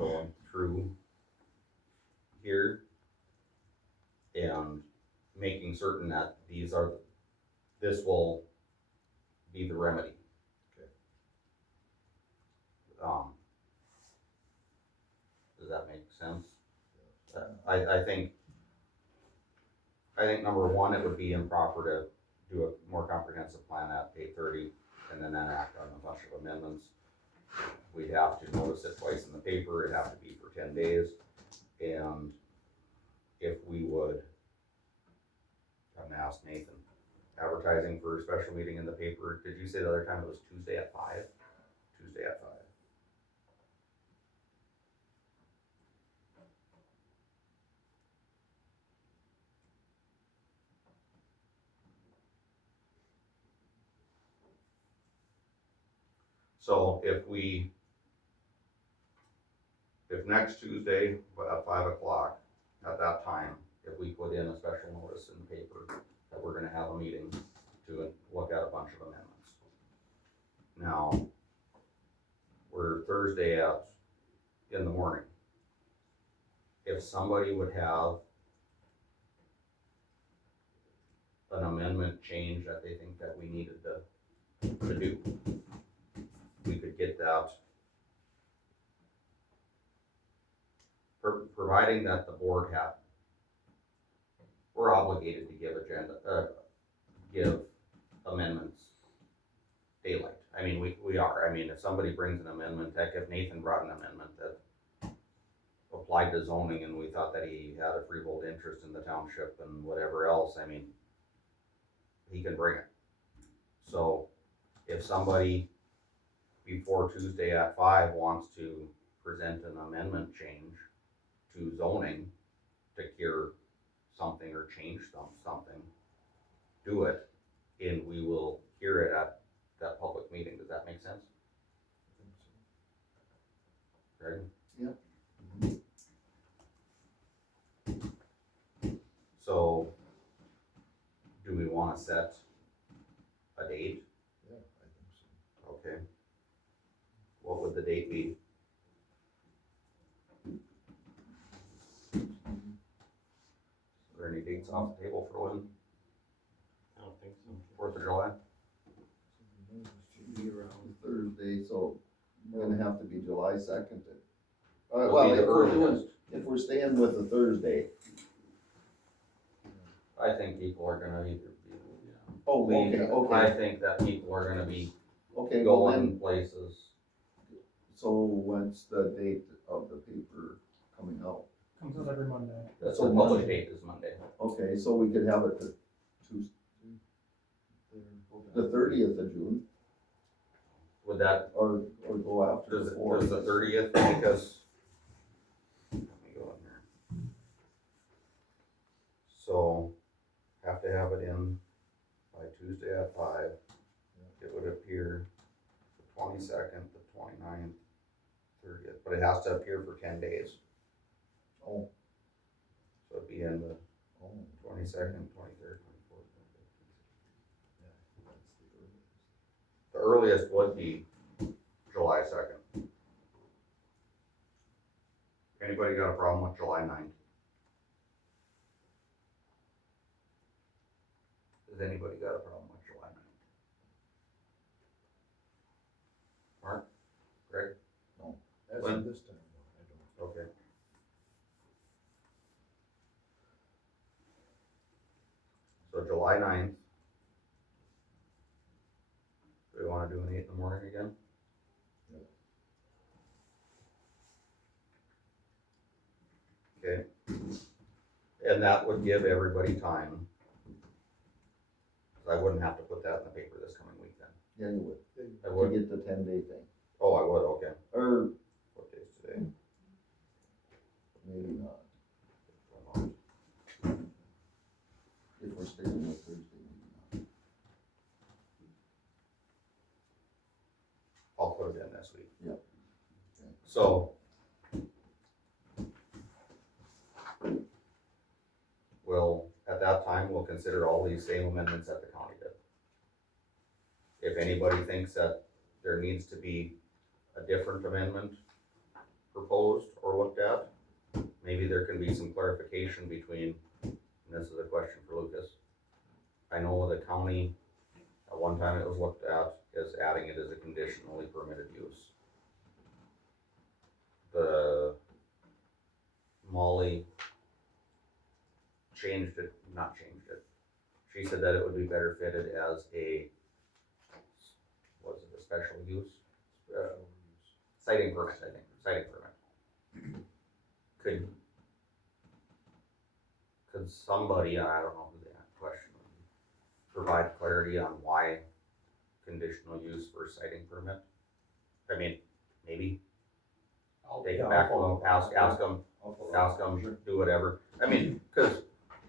going through here and making certain that this will be the remedy. Okay. Does that make sense? I think number one, it would be improper to do a more comprehensive plan at 8:30 and then act on a bunch of amendments. We'd have to notice it twice in the paper, it'd have to be for 10 days, and if we would, I'm gonna ask Nathan, advertising for a special meeting in the paper, did you say the other time it was Tuesday at 5? Tuesday at 5. So if next Tuesday at 5 o'clock, at that time, if we put in a special notice in the paper that we're gonna have a meeting to look at a bunch of amendments. Now, we're Thursday in the morning. If somebody would have an amendment change that they think that we needed to do, we could get that, providing that the board we're obligated to give amendments daylight. I mean, we are. I mean, if somebody brings an amendment, heck, if Nathan brought an amendment that applied to zoning and we thought that he had a freehold interest in the township and whatever else, I mean, he can bring it. So if somebody before Tuesday at 5 wants to present an amendment change to zoning to cure something or change something, do it, and we will hear it at that public meeting. Does that make sense? Greg? Yep. So, do we wanna set a date? Yeah, I think so. Okay. What would the date be? Are there any dates off the table for when? I don't think so. 4th of July? Should be around Thursday, so we're gonna have to be July 2nd. Would Well, be the if we're earliest. if we're staying with a Thursday. I think people are gonna either be, Oh, okay. I think that people are gonna be Okay, well then, going places. so what's the date of the paper coming out? Comes out every Monday. That's So the public Monday. date is Monday. Okay, so we could have it the Tuesday, the 30th of June, Would that, or go after does the 4th. the 30th make us? Let me go in here. So, have to have it in by Tuesday at 5. It would appear the 22nd, the 29th, 30th, but it has to appear for 10 days. Oh, So it'd be in the oh, 22nd, 23rd, 24th. yeah, that's the earliest. The earliest would be July 2nd. Anybody got a problem with July 9th? Has anybody got a problem with July 9th? Mark? Greg? As When? of this time, no, I don't. Okay. So July 9th. Do we wanna do an 8 in the morning again? Okay. And that would give everybody time. 'Cause I wouldn't have to put that in the paper this coming week then. Yeah, you would, I to would. get the 10-day thing, Oh, I would, okay. or What day is today? maybe not, if we're sticking with Thursday, maybe not. I'll put it in this week. Yep. Okay. So. At that time, we'll consider all these same amendments that the county did. If anybody thinks that there needs to be a different amendment, proposed or looked at. Maybe there can be some clarification between, and this is a question for Lucas. I know the county, at one time it was looked at as adding it as a conditionally permitted use. The Molly not changed it. She said that it would be better fitted as a, was it a special use? Citing permit, I think, citing permit. Could somebody, I don't know who the question would be, provide clarity on why conditional use for citing permit? I mean, maybe, take it back to them, ask them, do whatever. I mean, cause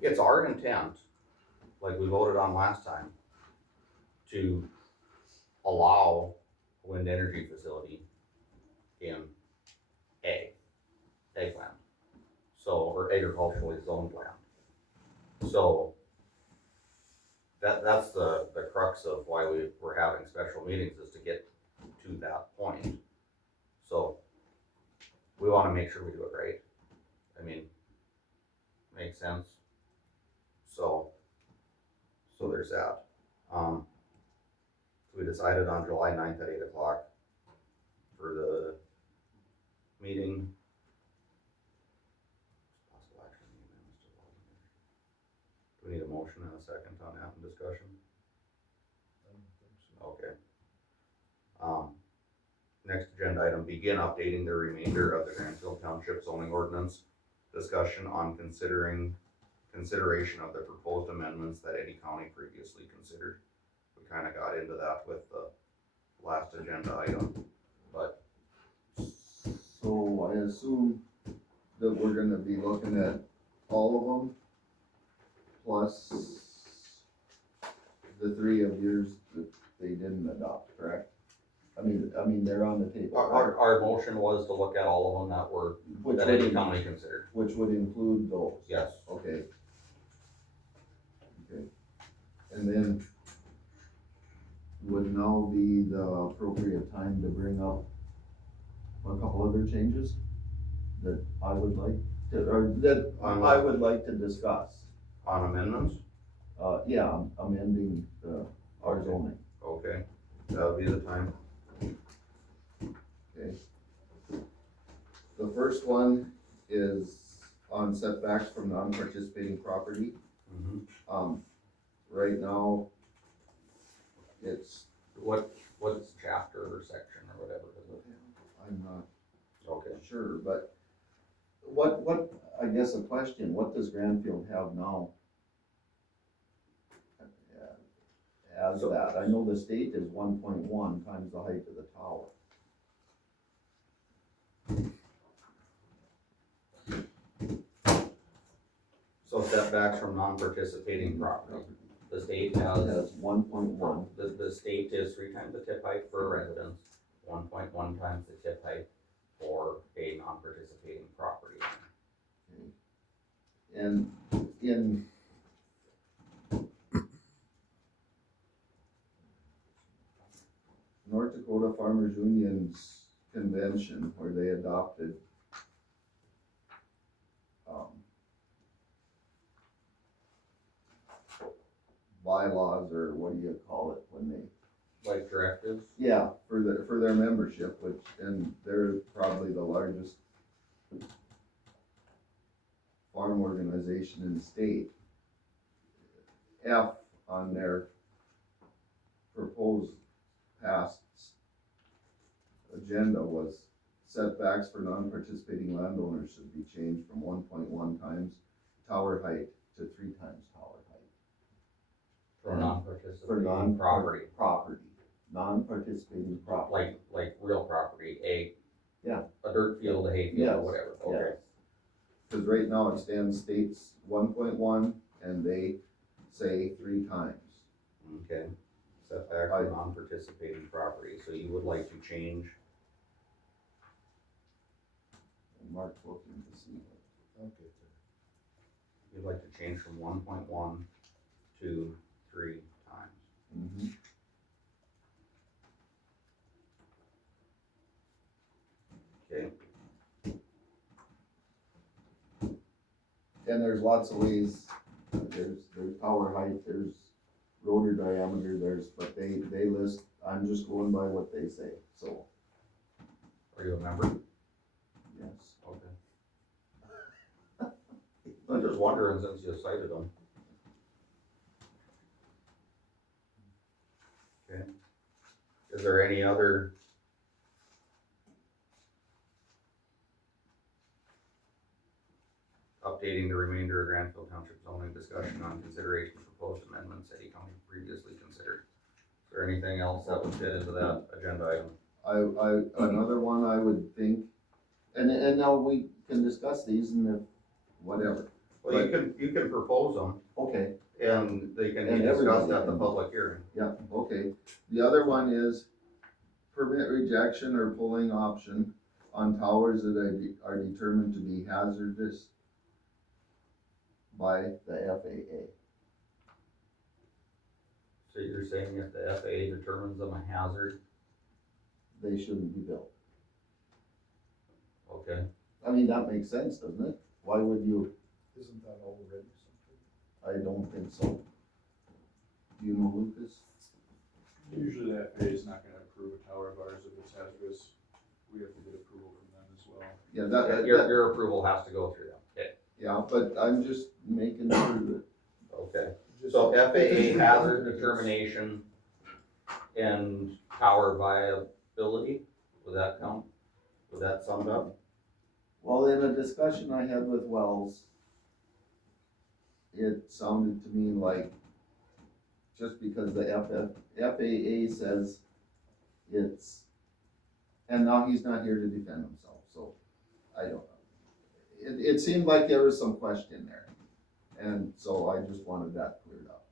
it's our intent, like we voted on last time, to allow a wind energy facility in ag land. So, or agriculturally zoned land. So, that's the crux of why we're having special meetings, is to get to that point. So, we wanna make sure we do it right. I mean, makes sense. So there's that. We decided on July 9th at 8 o'clock for the meeting. Possible action. Do we need a motion and a second on that in discussion? Okay. Next agenda item, begin updating the remainder of the Grandfield Township zoning ordinance. Discussion on consideration of the proposed amendments that Eddy County previously considered. We kinda got into that with the last agenda item, but. So I assume that we're gonna be looking at all of them, plus the 3 of yours that they didn't adopt, correct? I mean, they're on the table, right? Our motion was to look at all of them that Eddy County considered. Which would include those? Yes. Okay. Okay. And then would now be the appropriate time to bring up a couple other changes that I would like to, or that I would like to discuss. On amendments? Yeah, amending our zoning. Okay, that'll be the time. Okay. The first one is on setbacks from non-participating property. Right now, it's. What's chapter or section or whatever is it? I'm not Okay. sure, but I guess a question, what does Grandfield have now? As that, I know the state is 1.1 times the height of the tower. So setbacks from non-participating property. The state has 1.1. The state is 3 times the tip height for a residence, 1.1 times the tip height for a non-participating property. Okay. And in North Dakota Farmers Union's convention, where they adopted bylaws, or what do you call it when they, Like directives? yeah, for their membership, which, and they're probably the largest farm organization in the state. F on their proposed past agenda was setbacks for non-participating landowners should be changed from 1.1 times tower height to 3 times tower height. For non-participating For property. Non-participating property. Like real property, a dirt field, a hay field, Yes, or whatever, okay. yes. Cause right now it states 1.1 and they say 3 times. Okay, setback for non-participating property, so you would like to change, And Mark's looking to see it. Okay. you'd like to change from 1.1 to 3 times. Mm-hmm. Okay, And there's lots of ways, there's tower height, there's rotor diameter, but they list, I'm just going by what they say, so, Are you a member? yes. Okay. I'm just wondering since you cited them. Okay. Is there any other? Updating the remainder of Grandfield Township zoning discussion on consideration of proposed amendments Eddie County previously considered. Is there anything else that would fit into that agenda item? Another one I would think, and now we can discuss these and if, whatever, Well, you can propose them okay, and they can be And discussed everybody at the can. public hearing. yeah, okay. The other one is permit rejection or pulling option on towers that are determined to be hazardous by the FAA. So you're saying if the FAA determines them a hazard, They shouldn't be built. okay? I mean, that makes sense, doesn't it? Why would you? Isn't that already something? I don't think so. Do you know, Lucas? Usually the FAA is not gonna approve a tower of ours if it's hazardous. We have to get approval from them as well. Yeah, Your approval has to go through them, okay? yeah, but I'm just making sure that, Okay. Just- So if it's FAA hazard redundant, determination and tower viability, would that count? Would that sum it up? well, in a discussion I had with Wells, it sounded to me like just because the FAA says it's, and now he's not here to defend himself, so I don't know. It seemed like there was some question there, and so I just wanted that cleared up.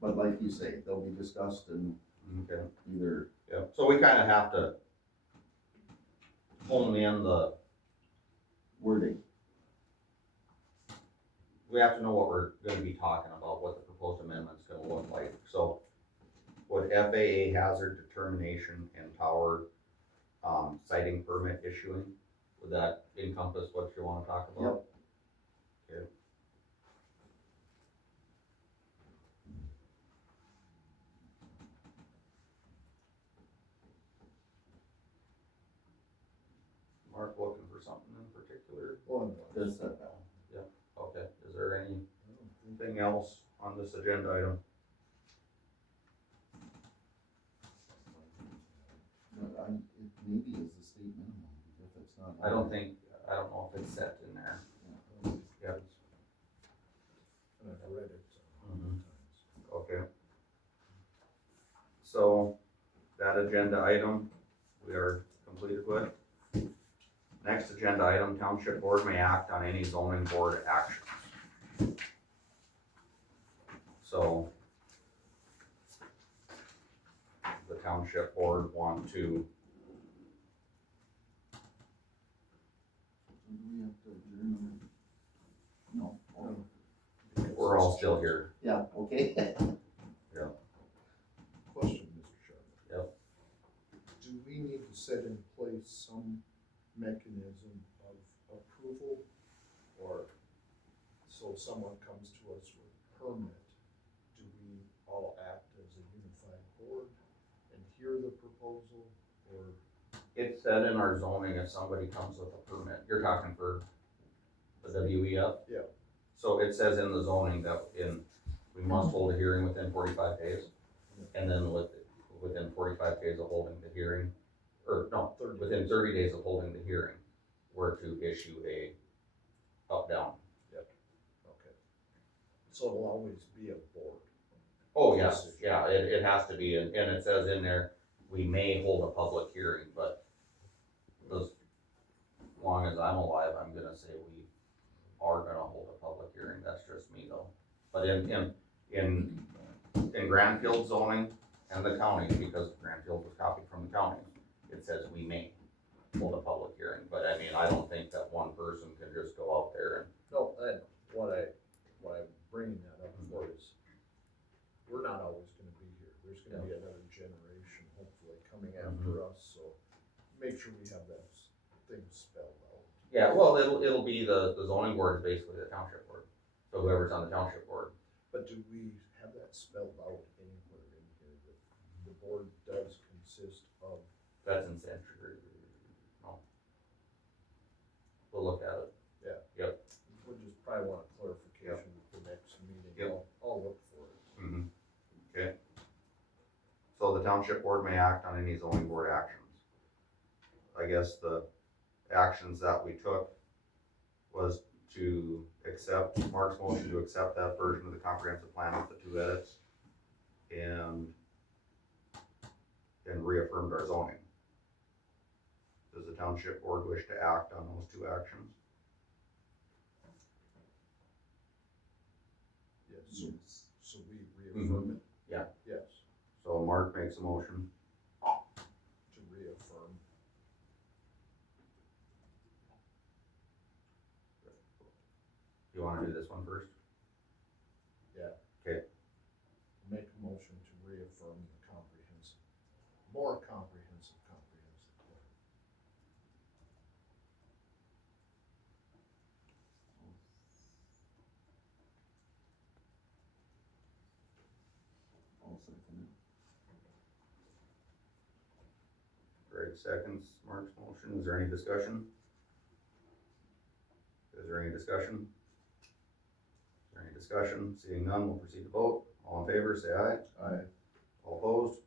But like you say, they'll be discussed and Okay. either, Yeah, so we kinda have to hone in the, wording. we have to know what we're gonna be talking about, what the proposed amendment's gonna look like. So would FAA hazard determination and tower, siting permit issuing, would that encompass what you wanna talk about? Yep. Okay. Mark looking for something in particular? Well, Just that. Okay, is there I don't think- anything else on this agenda item? It maybe is the state minimum, if it's not. I don't know if it's set in there. Yeah. And I've read it Mhm. times. Okay. So, that agenda item, we are completed with. Next agenda item, township board may act on any zoning board actions. So, the township board want to, Do we have to adjourn or? No. Oh, we're all still here. yeah, okay. Question, Mr. Chairman. Yep. Do we need to set in place some mechanism of approval? Or, so someone comes to us with a permit, do we all act as a unified board and hear the proposal? Or, It's said in our zoning if somebody comes with a permit, you're talking for the WEF? Yeah. So it says in the zoning that we must hold a hearing within 45 days. And then within 45 days of holding the hearing, or no, 30 within days. 30 days of holding the hearing, we're to issue a up-down. Okay. So it'll always be a board. Oh, yes, yeah, it has to be, and it says in there, we may hold a public hearing, but as long as I'm alive, I'm gonna say we are gonna hold a public hearing, that's just me though. But in Grandfield zoning and the county, because Grandfield was copied from the county, it says we may hold a public hearing, but I mean, I don't think that one person can just go out there and, No, and what I'm bringing that up for is, we're not always gonna be here, there's gonna be another generation hopefully coming after us, so make sure we have that thing spelled out. Yeah, well, it'll be the zoning board is basically the township board, so whoever's on the township board. But do we have that spelled out anywhere in here that the board does consist of? That's in Century, no. We'll look at it. We just probably want a clarification at the next meeting. Yep. I'll look for it. Mm-hmm. Okay. So the township board may act on any zoning board actions. I guess the actions that we took was to accept, Mark's motion to accept that version of the comprehensive plan with the 2 edits and reaffirmed our zoning. Does the township board wish to act on those 2 actions? Yes, Yes. so we reaffirm it? Yeah. Yes, So Mark makes a motion. to reaffirm. You wanna do this one first? Make a motion to reaffirm the more comprehensive plan. I'll second it. Greg seconds Mark's motion. Is there any discussion? Is there any discussion? Is there any discussion? Seeing none, we'll proceed to vote. All in favor, say aye. Aye. All opposed?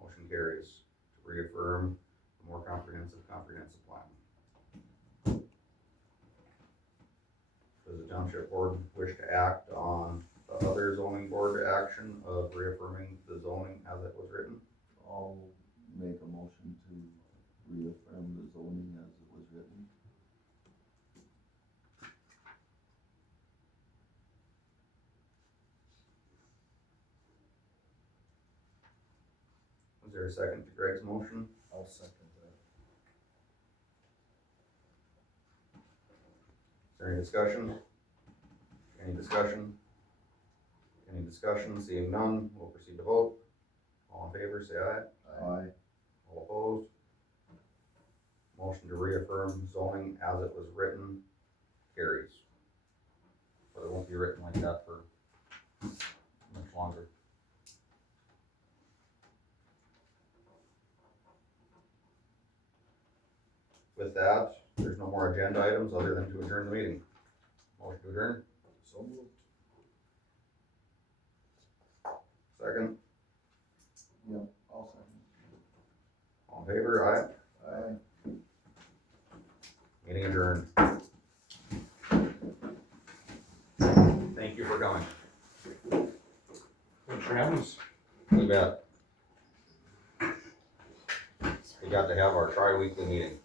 Motion carries to reaffirm the more comprehensive plan. Does the township board wish to act on the other zoning board action of reaffirming the zoning as it was written? I'll make a motion to reaffirm the zoning as it was written. Is there a second to Greg's motion? I'll second that. Is there any discussion? Any discussion? Any discussion? Seeing none, we'll proceed to vote. All in favor, say aye. Aye. All opposed? Motion to reaffirm zoning as it was written carries. But it won't be written like that for much longer. With that, there's no more agenda items other than to adjourn the meeting. Motion to adjourn, So moved. second. Yep, I'll second. All in favor, aye. Aye. Meeting adjourned. Thank you for coming. Thanks for having us. You bet. We got to have our tri-weekly meeting.